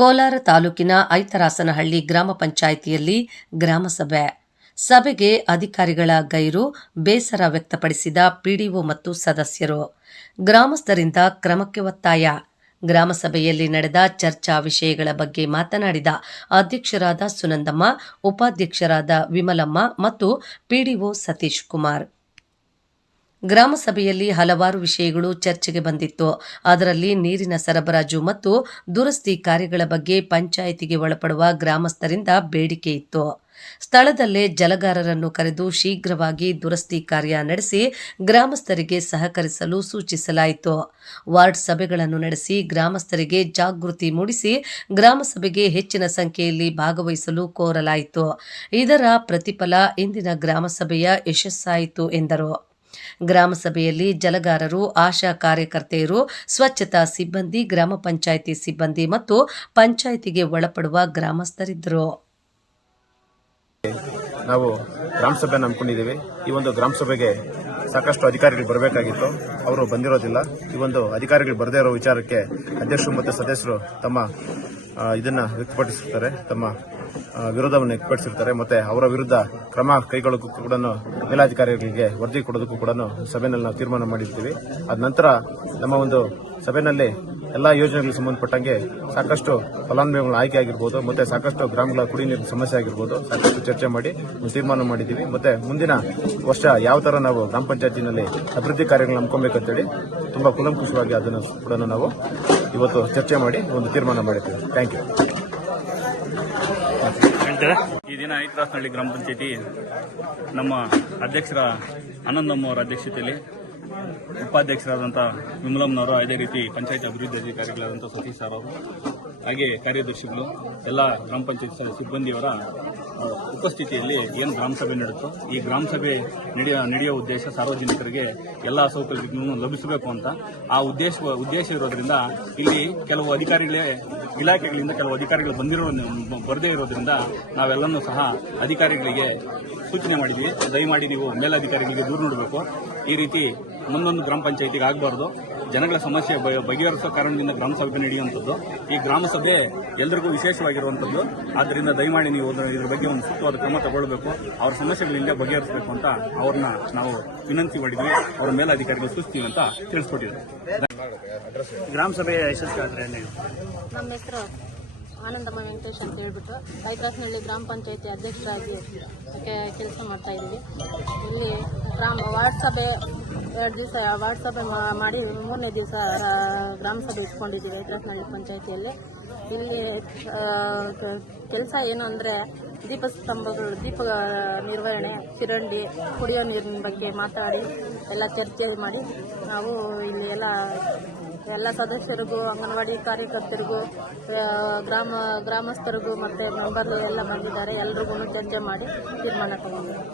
ಕೋಲಾರ ತಾಲೂಕಿನ ಐತರಾಸನಹಳ್ಳಿ ಗ್ರಾಮ ಪಂಚಾಯಿತಿಯಲ್ಲಿ ಗ್ರಾಮಸಭೆ ಸಭೆಗೆ ಅಧಿಕಾರಿಗಳ ಗೈರು ಬೇಸರ ವ್ಯಕ್ತಪಡಿಸಿದ ಪಿಡಿಒ ಮತ್ತು ಸದಸ್ಯರು. ಗ್ರಾಮಸ್ಥರಿಂದ ಕ್ರಮಕ್ಕೆ ಒತ್ತಾಯ. ಗ್ರಾಮಸಭೆಯಲ್ಲಿ ನಡೆದ ಚರ್ಚಾ ವಿಷಯಗಳ ಬಗ್ಗೆ ಮಾತನಾಡಿದ ಅಧ್ಯಕ್ಷರಾದ ಸುನಂದಮ್ಮ, ಉಪಾಧ್ಯಕ್ಷರಾದ ವಿಮಲಮ್ಮ ಮತ್ತು ಪಿಡಿಒ ಸತೀಶ್ ಕುಮಾರ್. ಗ್ರಾಮ ಸಭೆಯಲ್ಲಿ ಹಲವಾರು ವಿಷಯಗಳು ಚರ್ಚೆಗೆ ಬಂದಿತ್ತು. ಅದರಲ್ಲಿ ನೀರಿನ ಸರಬರಾಜು ಮತ್ತು ದುರಸ್ತಿ ಕಾರ್ಯಗಳ ಬಗ್ಗೆ ಪಂಚಾಯಿತಿಗೆ ಒಳಪಡುವ ಗ್ರಾಮಸ್ಥರಿಂದ ಬೇಡಿಕೆ ಇತ್ತು. ಸ್ಥಳದಲ್ಲೇ ಜಲಗಾರರನ್ನು ಕರೆದು ಶೀಘ್ರವಾಗಿ ದುರಸ್ತಿ ಕಾರ್ಯ ನಡೆಸಿ ಗ್ರಾಮಸ್ಥರಿಗೆ ಸಹಕರಿಸಲು ಸೂಚಿಸಲಾಯಿತು. ವಾರ್ಡ್ ಸಭೆಗಳನ್ನು ನಡೆಸಿ ಗ್ರಾಮಸ್ಥರಿಗೆ ಜಾಗೃತಿ ಮೂಡಿಸಿ ಗ್ರಾಮಸಭೆಗೆ ಹೆಚ್ಚಿನ ಸಂಖ್ಯೆಯಲ್ಲಿ ಭಾಗವಹಿಸಲು ಕೋರಲಾಯಿತು. ಇದರ ಪ್ರತಿಫಲ ಇಂದಿನ ಗ್ರಾಮಸಭೆಯ ಯಶಸ್ಸಾಯಿತು ಎಂದರು. ಗ್ರಾಮ ಸಭೆಯಲ್ಲಿ ಜಲಗಾರರು, ಆಶಾ ಕಾರ್ಯಕರ್ತೆಯರು, ಸ್ವಚ್ಛತಾ ಸಿಬ್ಬಂದಿ, ಗ್ರಾಮ ಪಂಚಾಯಿತಿ ಸಿಬ್ಬಂದಿ ಮತ್ತು ಪಂಚಾಯಿತಿಗೆ ಒಳಪಡುವ ಗ್ರಾಮಸ್ಥರಿದ್ದರು. ನಾವು ಗ್ರಾಮ ಸಭೆಯನ್ನು ಅನ್ಕೊಂಡಿದ್ದೀವಿ ಈ ಒಂದು ಗ್ರಾಮ ಸಭೆಗೆ ಸಾಕಷ್ಟು ಅಧಿಕಾರಿಗಳು ಬರಬೇಕಾಗಿತ್ತು. ಅವರು ಬಂದಿರೋದಿಲ್ಲ. ಈ ಒಂದು ಅಧಿಕಾರಿಗಳು ಬರದೇ ಇರೋ ವಿಚಾರಕ್ಕೆ ಅಧ್ಯಕ್ಷರು ಮತ್ತು ಸದಸ್ಯರು ತಮ್ಮ ಇದನ್ನು ವ್ಯಕ್ತಪಡಿಸಿರ್ತಾರೆ ತಮ್ಮ ವಿರೋಧವನ್ನು ವ್ಯಕ್ತಪಡಿಸಿರ್ತಾರೆ ಮತ್ತೆ ಅವರ ವಿರುದ್ಧ ಕ್ರಮ ಕೈಗೊಳ್ಳೋಕ್ಕೂ ಕೂಡ ಮೇಲಾಧಿಕಾರಿಗಳಿಗೆ ವರದಿ ಕೊಡೋದಕ್ಕೂ ಕೂಡ ಸಭೆಯಲ್ಲಿ ನಾವು ತೀರ್ಮಾನ ಮಾಡಿರ್ತೀವಿ. ಅದ ನಂತರ ನಮ್ಮ ಒಂದು ಸಭೆಯಲ್ಲಿ ಎಲ್ಲಾ ಯೋಜನೆಗಳಿಗೆ ಸಂಬಂಧಪಟ್ಟಂಗೆ ಸಾಕಷ್ಟು ಫಲಾನುಭವಿಗಳ ಆಯ್ಕೆ ಆಗಿರ್ಬೋದು, ಮತ್ತೆ ಸಾಕಷ್ಟು ಗ್ರಾಮಗಳ ಕುಡಿ ನೀರಿನ ಸಮಸ್ಯೆ ಆಗಿರ್ಬೋದು, ಸಾಕಷ್ಟು ಚರ್ಚೆ ಮಾಡಿ ತೀರ್ಮಾನ ಮಾಡಿದ್ದೀವಿ. ಮತ್ತೆ ಮುಂದಿನ ವರ್ಷ ಯಾವ ತರ ನಾವು ಗ್ರಾಮ ಪಂಚಾಯತಿನಲ್ಲಿ ಅಭಿವೃದ್ಧಿ ಕಾರ್ಯಗಳನ್ನ ಹೇಳಿ ತುಂಬಾ ಕುಲಂಕುಷವಾಗಿ ಅದನ್ನು ಕೂಡ ನಾವು ಇವತ್ತು ಚರ್ಚೆ ಮಾಡಿ ಒಂದು ತೀರ್ಮಾನ ಮಾಡಿದ್ದೀವಿ ಥ್ಯಾಂಕ್ ಯು ಈ ದಿನ ಐಕ್ರಾಸ್ನಹಳ್ಳಿ ಗ್ರಾಮ ಪಂಚಾಯತಿ ನಮ್ಮ ಅಧ್ಯಕ್ಷರ ಆನಂದಮ್ಮ ಅವರ ಅಧ್ಯಕ್ಷತೆಯಲ್ಲಿ ಉಪಾಧ್ಯಕ್ಷರಾದಂಥ ವಿಮಲಮ್ಮನವರು ಅದೇ ರೀತಿ ಪಂಚಾಯತ್ ಅಭಿವೃದ್ಧಿ ಅಧಿಕಾರಿಗಳಾದಂಥ ಸತೀಶ್ ಸರ್ ಅವರು ಹಾಗೆ ಕಾರ್ಯದರ್ಶಿಗಳು, ಎಲ್ಲ ಗ್ರಾಮ ಪಂಚಾಯತ್ ಸಿಬ್ಬಂದಿಯವರ ಉಪಸ್ಥಿತಿಯಲ್ಲಿ ಏನು ಗ್ರಾಮ ಸಭೆ ನಡೆಯುತ್ತೋ, ಈ ಗ್ರಾಮ ಸಭೆ ನಡೆಯ, ನಡೆಯುವ ಉದ್ದೇಶ ಸಾರ್ವಜನಿಕರಿಗೆ ಎಲ್ಲ ಸೌಕರ್ಯಗಳನ್ನು ಲಭಿಸಬೇಕು ಅಂತ. ಆ ಉದ್ದೇಶ ಉದ್ದೇಶ ಇರೋದ್ರಿಂದ ಇಲ್ಲಿ ಕೆಲವು ಅಧಿಕಾರಿಗಳೇ, ಇಲಾಖೆಗಳಿಂದ ಕೆಲವು ಅಧಿಕಾರಿಗಳು ಬಂದಿರೋ, ಬರದೇ ಇರೋದ್ರಿಂದ ನಾವೆಲ್ಲನೂ ಸಹ ಅಧಿಕಾರಿಗಳಿಗೆ ಸೂಚನೆ ಮಾಡಿದ್ವಿ. ದಯಮಾಡಿ ನೀವು ಮೇಲಧಿಕಾರಿಗಳಿಗೆ ದೂರು ನೋಡಬೇಕು. ಈ ರೀತಿ ಮುಂದೊಂದು ಗ್ರಾಮ ಪಂಚಾಯತಿಗೆ ಆಗಬಾರ್ದು. ಜನಗಳ ಸಮಸ್ಯೆ ಬಗೆ- ಬಗೆಹರಿಸೋ ಕಾರಣದಿಂದ ಗ್ರಾಮ ಸಭೆ ನಡೆಯುವಂಥದ್ದು. ಈ ಗ್ರಾಮ ಸಭೆ ಎಲ್ಲರಿಗೂ ವಿಶೇಷವಾಗಿರುವಂಥದ್ದು. ಆದ್ದರಿಂದ ದಯಮಾಡಿ ನೀವು ಇದ್ರ ಬಗ್ಗೆ ಒಂದು ಸೂಕ್ತವಾದ ಕ್ರಮ ತಗೊಳ್ಬೇಕು. ಅವ್ರ ಸಮಸ್ಯೆಗಳಿಂದ ಬಗೆಹರಿಸಬೇಕು ಅಂತ ಅವ್ರನ್ನ ನಾವು ವಿನಂತಿ ಮಾಡಿದ್ವಿ. ಅವರ ಮೇಲಾಧಿಕಾರಿಗಳು ಸೂಚಿಸ್ತೀವಿ ಅಂತ ತಿಳಿಸ್ಕೊಟ್ಟಿದ್ದಾರೆ. ಗ್ರಾಮ ಸಭೆಯ ಯಶಸ್ವಿ ನಮ್ಮ ಹೆಸರು ಆನಂದಮ್ಮ ವೆಂಕಟೇಶ್ ಅಂತ ಹೇಳ್ಬಿಟ್ಟು ಕೈಕ್ರಾಸ್ನಹಳ್ಳಿ ಗ್ರಾಮ ಪಂಚಾಯತಿ ಅಧ್ಯಕ್ಷರಾಗಿ ಕೆಲಸ ಮಾಡ್ತಾ ಇದ್ದೀವಿ. ಇಲ್ಲಿ ಗ್ರಾಮ ವಾರ್ಡ್ ಸಭೆ ಎರಡು ದಿವಸ ವಾರ್ಡ್ ಸಭೆ ಮಾಡಿ ಮೂರನೇ ದಿವಸ ಗ್ರಾಮ ಸಭೆ ಇಟ್ಕೊಂಡಿದ್ದೀವಿ ಕೈಕ್ರಾಸ್ನಹಳ್ಳಿ ಪಂಚಾಯತಿಯಲ್ಲಿ. ಇಲ್ಲಿ ಕೆಲಸ ಏನು ಅಂದರೆ ದೀಪ ಸ್ತಂಭಗಳು ದೀಪ ನಿರ್ವಹಣೆ ಚಿರಂಡಿ ಕುಡಿಯೋ ನೀರಿನ ಬಗ್ಗೆ ಮಾತಾಡಿ ಎಲ್ಲ ಚರ್ಚೆ ಮಾಡಿ ನಾವು ಇಲ್ಲಿ ಎಲ್ಲ ಎಲ್ಲ ಸದಸ್ಯರಿಗೂ ಅಂಗನವಾಡಿ ಕಾರ್ಯಕರ್ತರಿಗೂ ಗ್ರಾಮ ಗ್ರಾಮಸ್ಥರಿಗೂ ಮತ್ತು ಮೆಂಬರ್ ಎಲ್ಲ ಬಂದಿದ್ದಾರೆ ಎಲ್ರಿಗೂ ಚರ್ಚೆ ಮಾಡಿ ತೀರ್ಮಾನ ತಗೊಂಡಿದ್ದಾರೆ